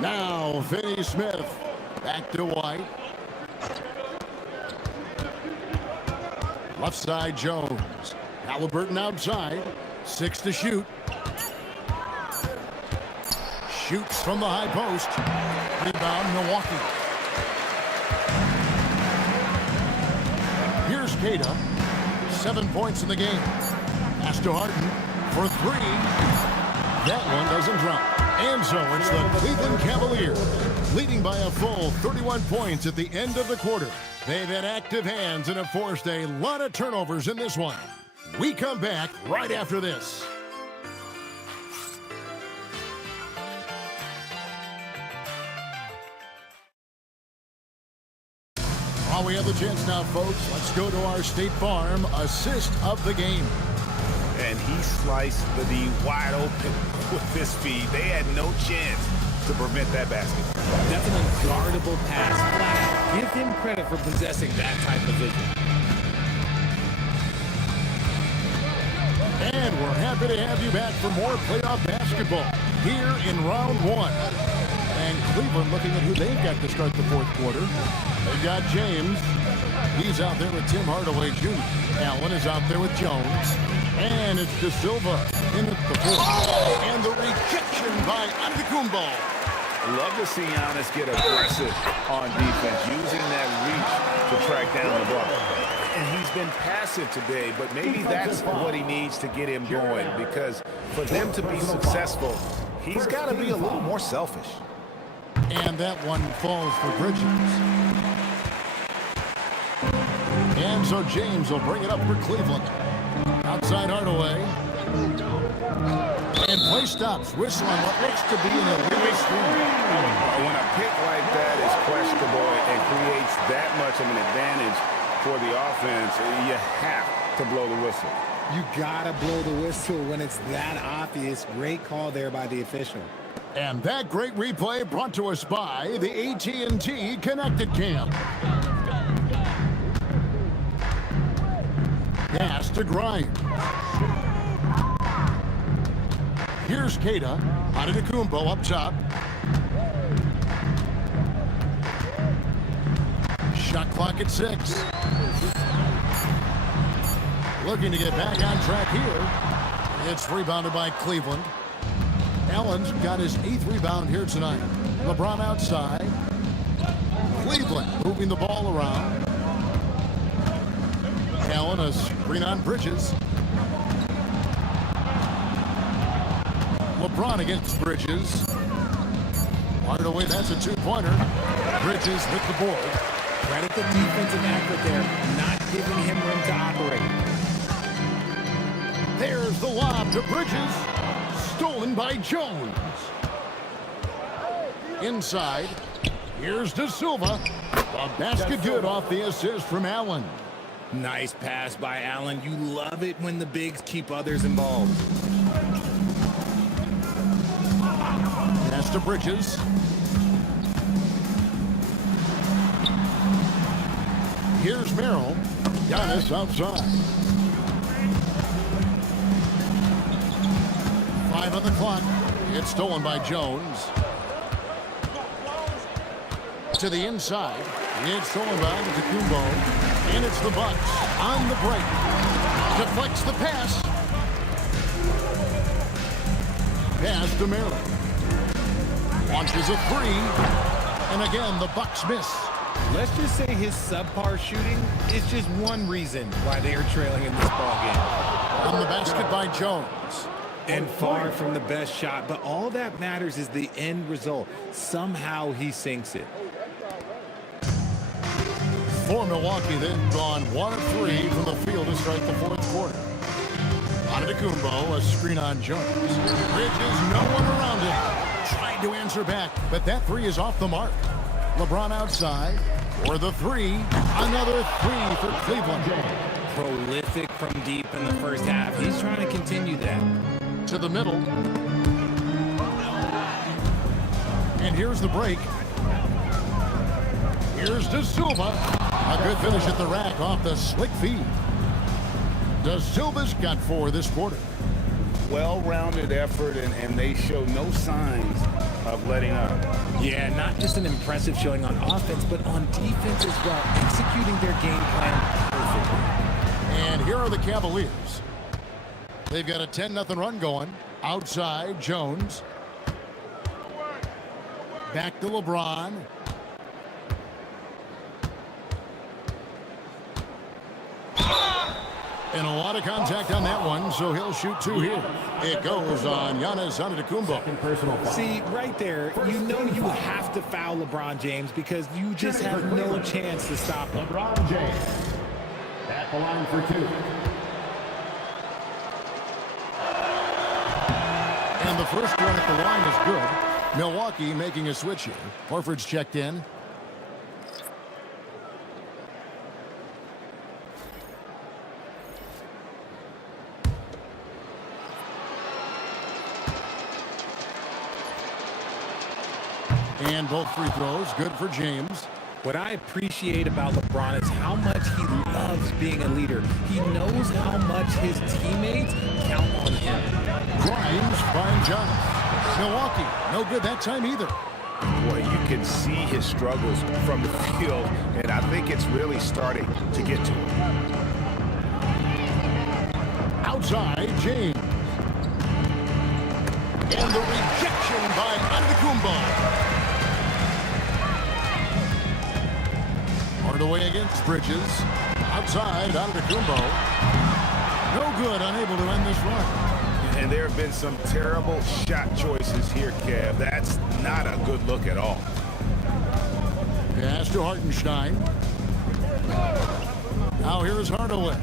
Now Finney-Smith. Back to White. Left side, Jones. Halliburton outside. 6 to shoot. Shoots from the high post. Rebound, Milwaukee. Here's Keita. 7 points in the game. Pass to Harden for 3. That one doesn't drop. And so it's the Cleveland Cavaliers leading by a full 31 points at the end of the quarter. They've had active hands and have forced a lot of turnovers in this one. We come back right after this. While we have the chance now, folks, let's go to our State Farm assist of the game. And he sliced the D wide open with this speed. They had no chance to prevent that basket. That's an unguardable pass. Flat out. Give him credit for possessing that type of vision. And we're happy to have you back for more playoff basketball here in round 1. And Cleveland looking at who they've got to start the fourth quarter. They've got James. He's out there with Tim Hardaway Jr. Allen is out there with Jones. And it's De Silva in at the fourth. And the rejection by Antetokounmpo. Love to see Giannis get aggressive on defense, using that reach to track down the ball. And he's been passive today, but maybe that's what he needs to get him going, because for them to be successful, he's got to be a little more selfish. And that one falls for Bridges. And so James will bring it up for Cleveland. Outside Hardaway. And play stops. Whistle on what looks to be an illegal screen. When a pick like that is questionable and creates that much of an advantage for the offense, you have to blow the whistle. You gotta blow the whistle when it's that obvious. Great call there by the official. And that great replay brought to us by the AT&T Connected Cam. Pass to Grimes. Here's Keita. Antetokounmpo up top. Shot clock at 6. Looking to get back on track here. It's rebounded by Cleveland. Allen's got his 8th rebound here tonight. LeBron outside. Cleveland moving the ball around. Allen a screen on Bridges. LeBron against Bridges. Hardaway, that's a 2-pointer. Bridges with the board. Credit the defensive effort there, not giving him room to operate. There's the lob to Bridges. Stolen by Jones. Inside. Here's De Silva. The basket good off the assist from Allen. Nice pass by Allen. You love it when the bigs keep others involved. Pass to Bridges. Here's Merrill. Giannis outside. 5 on the clock. It's stolen by Jones. To the inside. It's stolen by Antetokounmpo. And it's the Bucks on the break. Deflects the pass. Pass to Merrill. Launches a 3. And again, the Bucks miss. Let's just say his subpar shooting is just one reason why they are trailing in this ballgame. On the basket by Jones. And far from the best shot, but all that matters is the end result. Somehow he sinks it. For Milwaukee, they've gone 1 of 3 from the field to start the 4th quarter. Antetokounmpo, a screen on Jones. Bridges, no one around him. Tried to answer back, but that 3 is off the mark. LeBron outside for the 3. Another 3 for Cleveland. Prolific from deep in the first half. He's trying to continue that. To the middle. And here's the break. Here's De Silva. A good finish at the rack off the slick feed. De Silva's got 4 this quarter. Well-rounded effort, and they show no signs of letting up. Yeah, not just an impressive showing on offense, but on defense as well, executing their game plan perfectly. And here are the Cavaliers. They've got a 10-0 run going. Outside, Jones. Back to LeBron. And a lot of contact on that one, so he'll shoot 2 here. It goes on Giannis Antetokounmpo. See, right there, you know you have to foul LeBron James because you just have no chance to stop him. LeBron James at the line for 2. And the first one at the line is good. Milwaukee making a switch here. Horford's checked in. And both free throws good for James. What I appreciate about LeBron is how much he loves being a leader. He knows how much his teammates count on him. Grimes finds Giannis. Milwaukee, no good that time either. Boy, you can see his struggles from the field, and I think it's really starting to get to him. Outside, James. And the rejection by Antetokounmpo. Hardaway against Bridges. Outside, Antetokounmpo. No good, unable to end this run. And there have been some terrible shot choices here, Kev. That's not a good look at all. Pass to Hartenstein. Now here's Hardaway.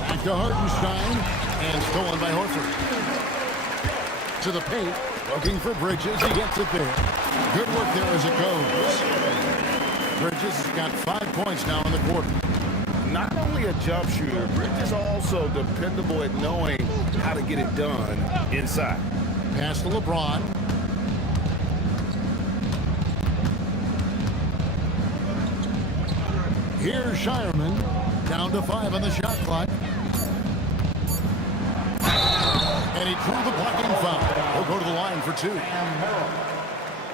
Back to Hartenstein. And stolen by Horford. To the paint. Looking for Bridges. He gets it there. Good work there as it goes. Bridges has got 5 points now in the quarter. Not only a jump shooter, Bridges also dependable at knowing how to get it done inside. Pass to LeBron. Here's Shireman. Down to 5 on the shot clock. And he drew the blocking foul. He'll go to the line for 2. And Merrill.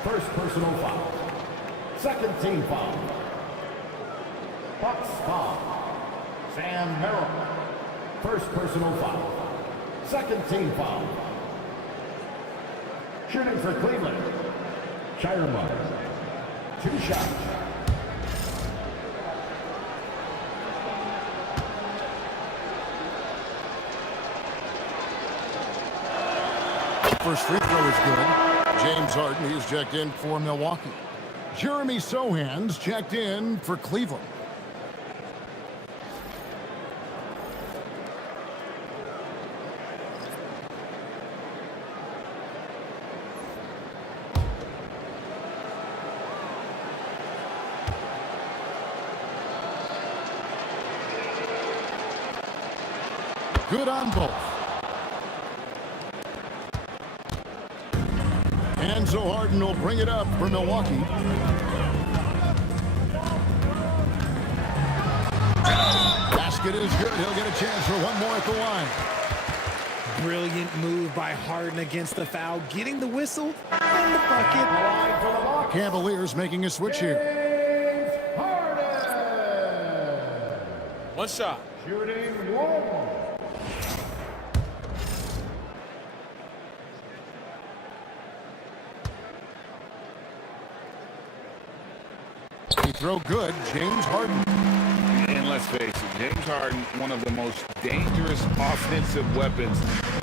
First personal foul. Second team foul. Bucks foul. Sam Merrill. First personal foul. Second team foul. Shooting for Cleveland. Shireman. 2 shots. First free throw is good. James Harden, he's checked in for Milwaukee. Jeremy Sohan's checked in for Cleveland. Good on both. And so Harden will bring it up for Milwaukee. Basket is good. He'll get a chance for one more at the line. Brilliant move by Harden against the foul, getting the whistle and the bucket. Cavaliers making a switch here. One shot. Shooting 1. He throw good. James Harden. And let's face it, James Harden, one of the most dangerous offensive weapons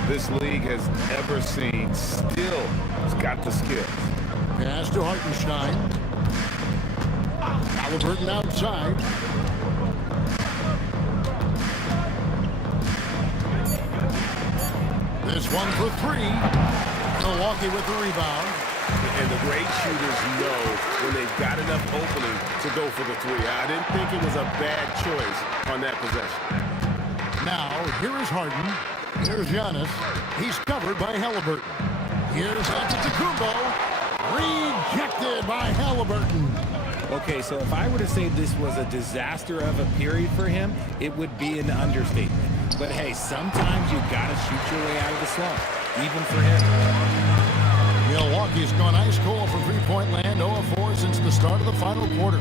this league has ever seen. Still has got the skills. Pass to Hartenstein. Halliburton outside. This one for 3. Milwaukee with the rebound. And the great shooters know when they've got enough opening to go for the 3. I didn't think it was a bad choice on that possession. Now, here is Harden. Here's Giannis. He's covered by Halliburton. Here's Antetokounmpo. Rejected by Halliburton. Okay, so if I were to say this was a disaster of a period for him, it would be an understatement. But hey, sometimes you got to shoot your way out of the slump, even for him. Milwaukee's gone ice cold from three-point land, 0-4 since the start of the final quarter.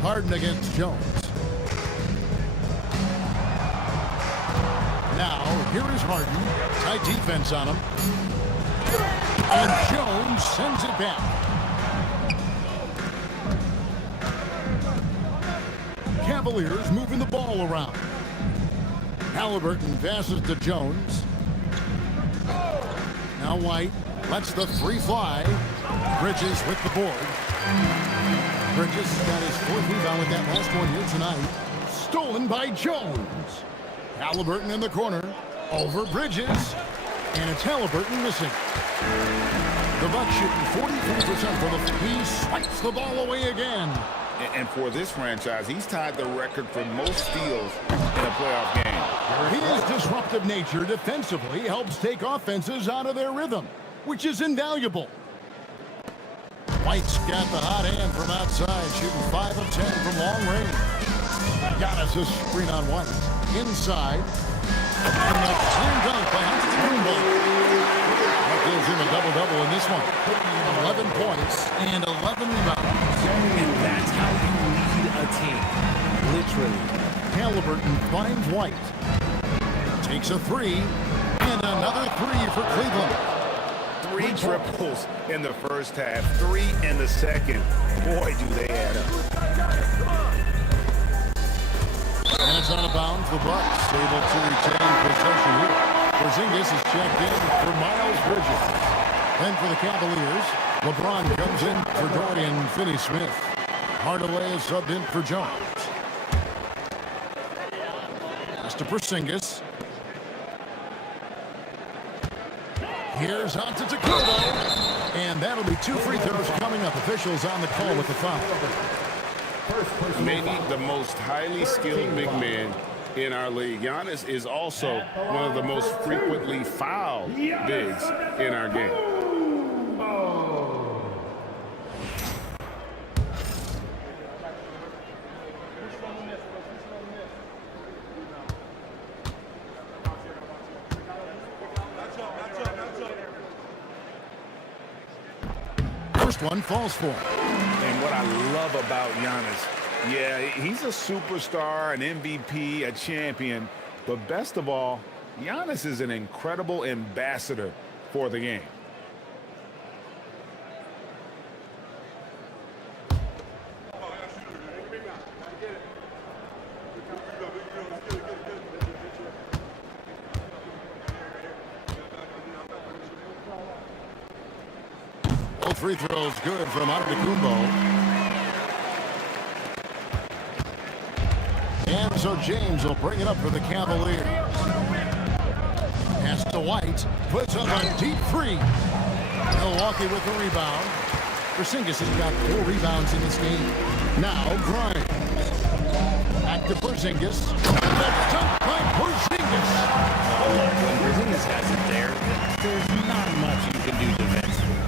Harden against Jones. Now, here is Harden. Tight defense on him. And Jones sends it back. Cavaliers moving the ball around. Halliburton passes to Jones. Now White lets the 3 fly. Bridges with the board. Bridges got his 4th rebound with that last one here tonight. Stolen by Jones. Halliburton in the corner. Over Bridges. And it's Halliburton missing. The Bucks shooting 43% for the... He swipes the ball away again. And for this franchise, he's tied the record for most steals in a playoff game. His disruptive nature defensively helps take offenses out of their rhythm, which is invaluable. White's got the hot hand from outside, shooting 5 of 10 from long range. Giannis a screen on White. Inside. And the slam dunk by Antetokounmpo. That gives him a double-double in this one. 11 points and 11 rebounds. And that's how you lead a team. Literally. Halliburton finds White. Takes a 3. And another 3 for Cleveland. 3 triples in the first half, 3 in the second. Boy, do they add up. And it's out of bounds. The Bucks able to retain possession here. Porzingis Porzingis is checked in for Miles Bridges. Then for the Cavaliers, LeBron comes in for Dorian Finney-Smith. Hardaway is subbed in for Jones. Pass to Porzingis. Here's Antetokounmpo. And that'll be 2 free throws coming up. Officials on the call with the foul. Maybe the most highly skilled big man in our league. Giannis is also one of the most frequently fouled bigs in our game. First one falls for him. And what I love about Giannis, yeah, he's a superstar, an MVP, a champion. But best of all, Giannis is an incredible ambassador for the game. Both free throws good from Antetokounmpo. And so James will bring it up for the Cavaliers. Pass to White. Puts up a deep three. Milwaukee with the rebound. Porzingis has got 4 rebounds in this game. Now Grimes. Back to Porzingis. And that's dunked by Porzingis. When Porzingis has it there, there's not much you can do defensively.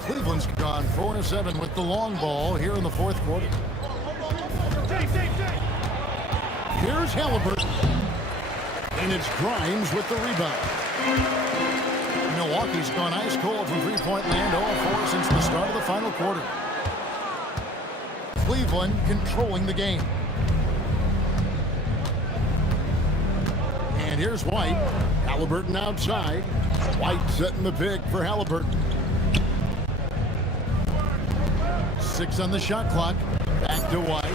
Cleveland's gone 4-7 with the long ball here in the fourth quarter. Here's Halliburton. And it's Grimes with the rebound. Milwaukee's gone ice cold from three-point land, 0-4 since the start of the final quarter. Cleveland controlling the game. And here's White. Halliburton outside. White setting the pick for Halliburton. 6 on the shot clock. Back to White.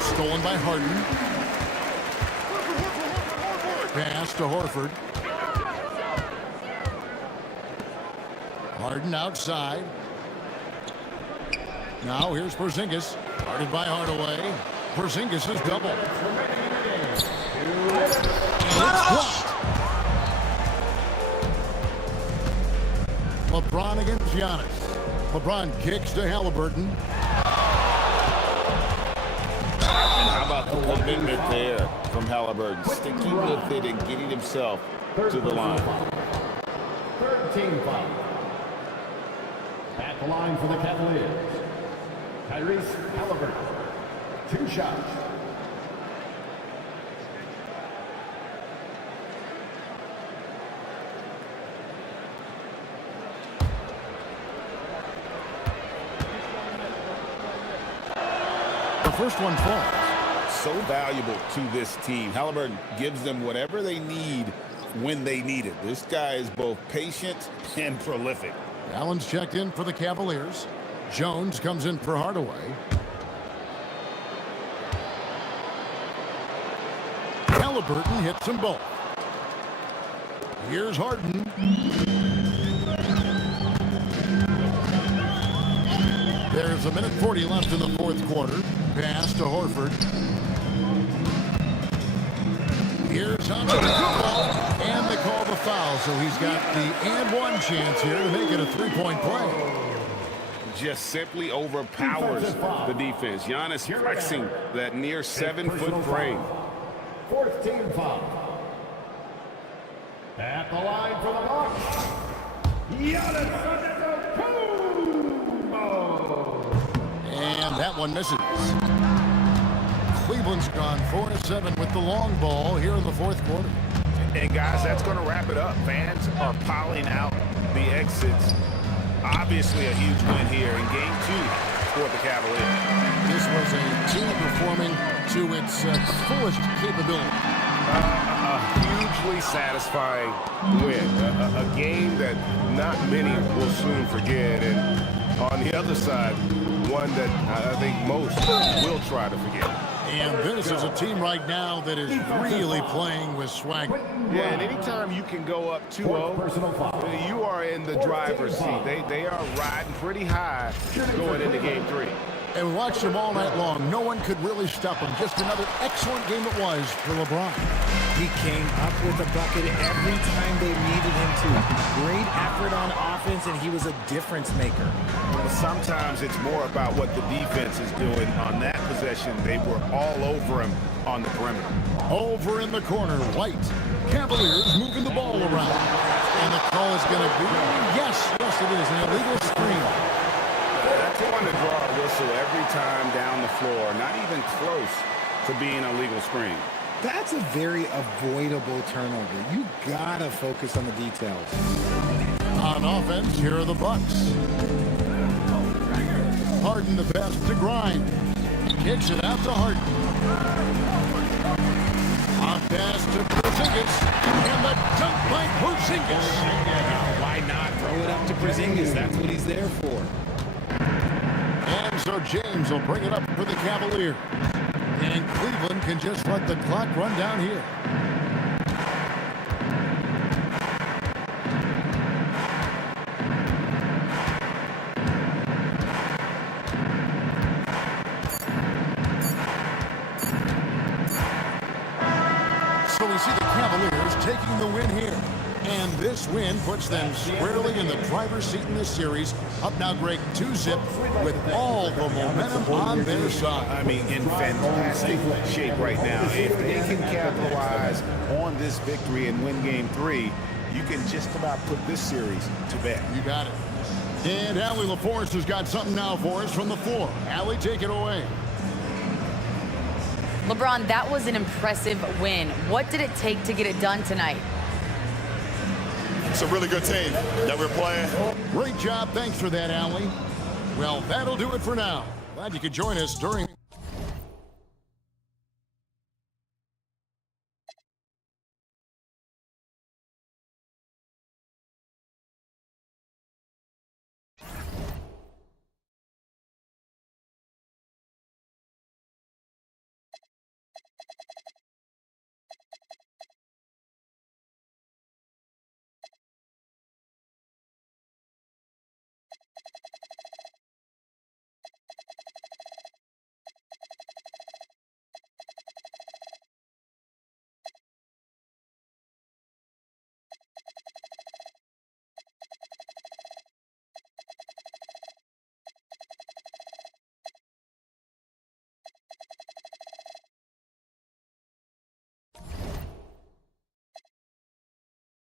Stolen by Harden. Pass to Horford. Harden outside. Now here's Porzingis. Guarded by Hardaway. Porzingis is double. And it's blocked. LeBron against Giannis. LeBron kicks to Halliburton. How about the commitment there from Halliburton? Sticking with it and getting himself to the line. 13 foul. At the line for the Cavaliers, Tyrese Halliburton. 2 shots. The first one falls. So valuable to this team. Halliburton gives them whatever they need when they need it. This guy is both patient and prolific. Allen's checked in for the Cavaliers. Jones comes in for Hardaway. Halliburton hits them both. Here's Harden. There's 1:40 left in the fourth quarter. Pass to Horford. Here's Antetokounmpo. And they call the foul, so he's got the and one chance here to make it a 3-point play. Just simply overpowers the defense. Giannis flexing that near 7-foot frame. 4th team foul. At the line for the Bucks, Giannis Antetokounmpo. And that one misses. Cleveland's gone 4-7 with the long ball here in the fourth quarter. And guys, that's going to wrap it up. Fans are piling out the exits. Obviously a huge win here in game 2 for the Cavaliers. This was a team performing to its fullest capability. A hugely satisfying win. A game that not many will soon forget. And on the other side, one that I think most will try to forget. And this is a team right now that is really playing with swag. Yeah, and anytime you can go up 2-0, you are in the driver's seat. They are riding pretty high going into game 3. And we watched them all night long. No one could really stop him. Just another excellent game it was for LeBron. He came up with a bucket every time they needed him to. Great effort on offense, and he was a difference maker. Well, sometimes it's more about what the defense is doing. On that possession, they were all over him on the perimeter. Over in the corner, White. Cavaliers moving the ball around. And the call is going to be, yes, it is, an illegal screen. That's going to draw a whistle every time down the floor. Not even close to being a legal screen. That's a very avoidable turnover. You gotta focus on the details. On offense, here are the Bucks. Harden the pass to Grimes. Kicks it out to Harden. On pass to Porzingis. And the dunk by Porzingis. Why not throw it up to Porzingis? That's what he's there for. And so James will bring it up for the Cavaliers. And Cleveland can just let the clock run down here. So we see the Cavaliers taking the win here. And this win puts them squarely in the driver's seat in this series. Up now, Greg, 2-zip with all the momentum on their side. I mean, in fantastic shape right now. If they can capitalize on this victory and win game 3, you can just about put this series to bed. You got it. And Allie LaForest has got something now for us from the floor. Allie, take it away. LeBron, that was an impressive win. What did it take to get it done tonight? It's a really good team that we're playing. Great job. Thanks for that, Allie. Well, that'll do it for now. Glad you could join us during...